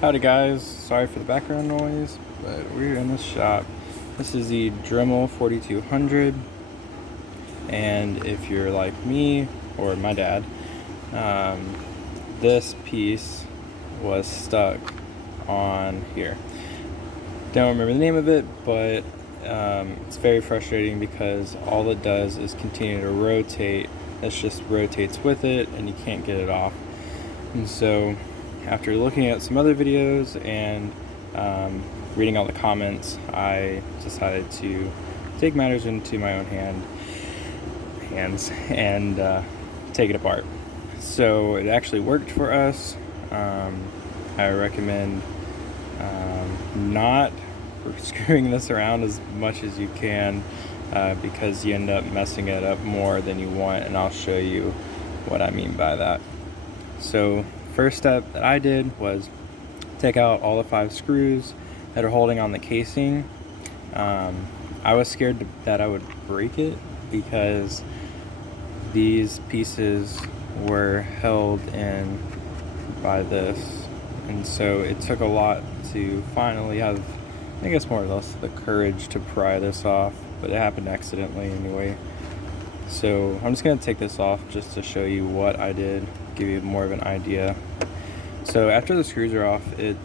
Howdy guys, sorry for the background noise, but we're in the shop. This is the Dremel 4200, and if you're like me or my dad, this piece was stuck on here. Don't remember the name of it, but it's very frustrating because all it does is continue to rotate. This just rotates with it and you can't get it off. And so after looking at some other videos and reading all the comments, I decided to take matters into my own hands and take it apart. So it actually worked for us. I recommend not screwing this around as much as you can because you end up messing it up more than you want, and I'll show you what I mean by that. So first step that I did was take out all the 5 screws that are holding on the casing. I was scared that I would break it because these pieces were held in by this, and so it took a lot to finally have, I guess, more or less the courage to pry this off, but it happened accidentally anyway. So I'm just going to take this off just to show you what I did, give you more of an idea. So after the screws are off, it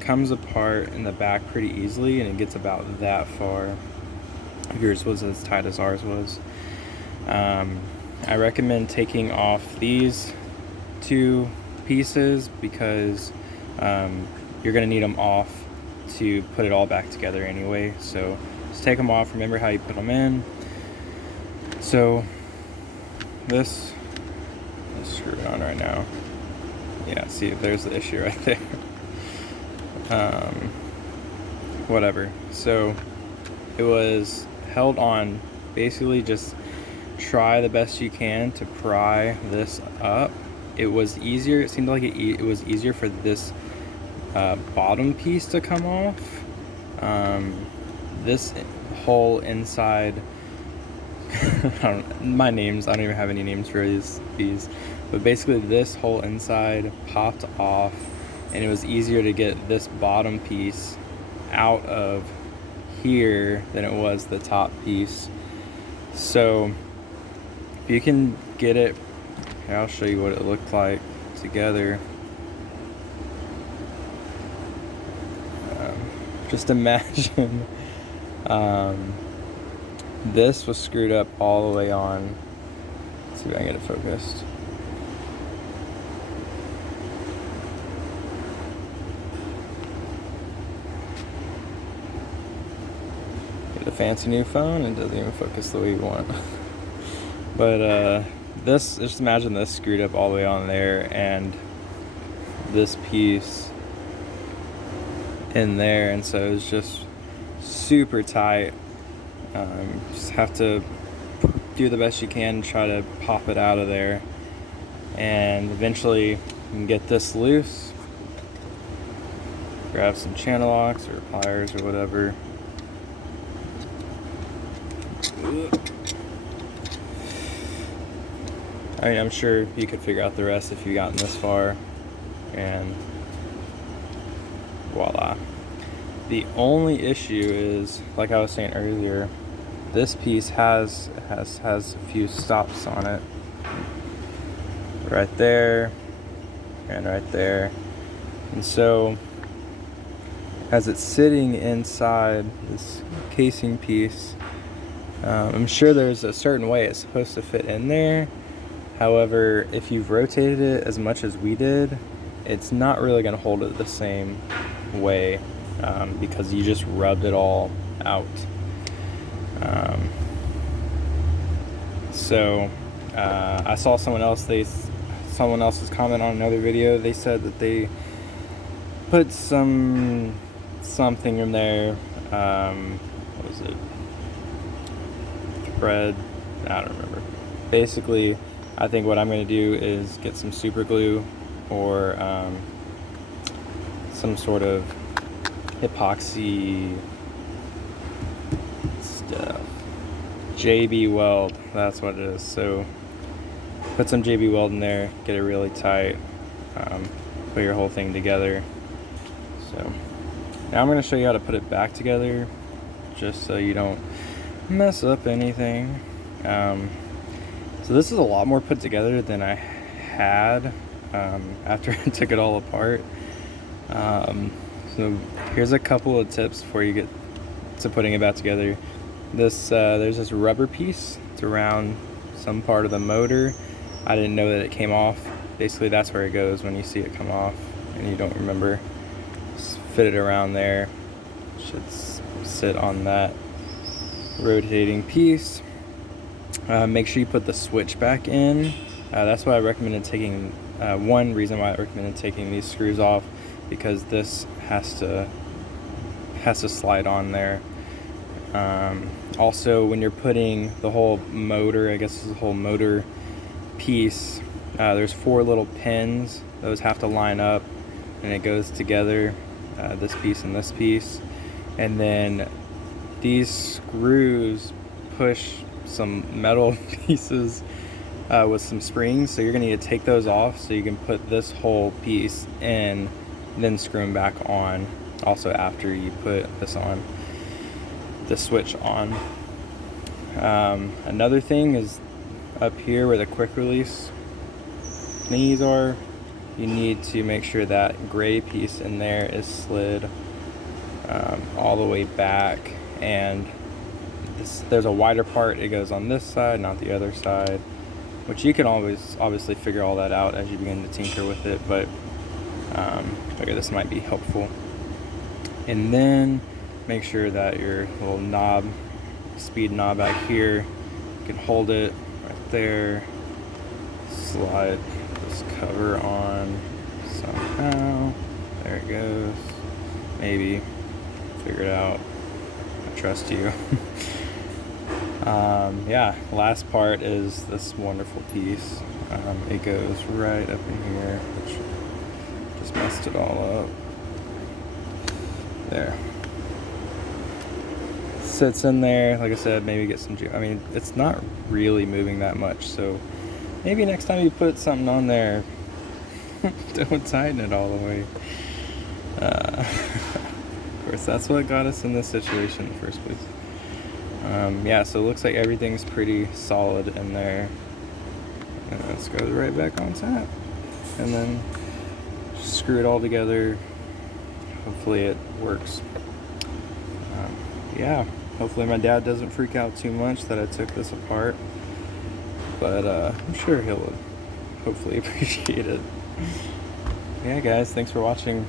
comes apart in the back pretty easily, and it gets about that far. Yours was as tight as ours was. I recommend taking off these 2 pieces because you're going to need them off to put it all back together anyway. So just take them off. Remember how you put them in. So this, let's screw it on right now. Yeah, see, there's the issue right there. Whatever. So it was held on. Basically just try the best you can to pry this up. It was easier, it seemed like it was easier for this bottom piece to come off. This whole inside, I don't even have any names for these, but basically this whole inside popped off, and it was easier to get this bottom piece out of here than it was the top piece. So if you can get it, here, I'll show you what it looked like together. Just imagine this was screwed up all the way on. Let's see if I can get it focused. Get a fancy new phone and it doesn't even focus the way you want. But this, just imagine this screwed up all the way on there, and this piece in there, and so it's just super tight. Just have to do the best you can, try to pop it out of there, and eventually you can get this loose. Grab some channel locks or pliers or whatever. I mean, I'm sure you could figure out the rest if you've gotten this far, and voila. The only issue is, like I was saying earlier, this piece has a few stops on it. Right there and right there. And so as it's sitting inside this casing piece, I'm sure there's a certain way it's supposed to fit in there. However, if you've rotated it as much as we did, it's not really going to hold it the same way because you just rubbed it all out. So I saw someone else's comment on another video. They said that they put something in there. What was it? Thread? I don't remember. Basically, I think what I'm going to do is get some super glue or some sort of epoxy stuff. JB Weld, that's what it is. So put some JB Weld in there, get it really tight, put your whole thing together, So now I'm going to show you how to put it back together, just so you don't mess up anything. So this is a lot more put together than I had after I took it all apart. So here's a couple of tips before you get to putting it back together. There's this rubber piece. It's around some part of the motor. I didn't know that it came off. Basically that's where it goes when you see it come off and you don't remember. Just fit it around there. Should sit on that rotating piece. Make sure you put the switch back in. That's why I recommended taking, one reason why I recommended taking these screws off, because this has to slide on there. Also, when you're putting the whole motor, I guess the whole motor piece, there's 4 little pins. Those have to line up and it goes together, this piece and this piece. And then these screws push some metal pieces with some springs, so you're gonna need to take those off so you can put this whole piece in, then screw them back on also after you put this on, the switch on. Another thing is up here where the quick release thingies are, you need to make sure that gray piece in there is slid all the way back, and there's a wider part, it goes on this side, not the other side, which you can always obviously figure all that out as you begin to tinker with it, but okay, this might be helpful. And then make sure that your little knob, speed knob back here, you can hold it right there, slide this cover on somehow, there it goes, maybe, figure it out, I trust you. Yeah, last part is this wonderful piece. It goes right up in here, which just messed it all up. There. Sits in there, like I said, maybe get some I mean, it's not really moving that much, so maybe next time you put something on there, don't tighten it all the way. Of course, that's what got us in this situation in the first place. Yeah, so it looks like everything's pretty solid in there. And this goes right back on top. And then screw it all together. Hopefully it works. Yeah, hopefully my dad doesn't freak out too much that I took this apart. But I'm sure he'll hopefully appreciate it. Yeah, guys, thanks for watching.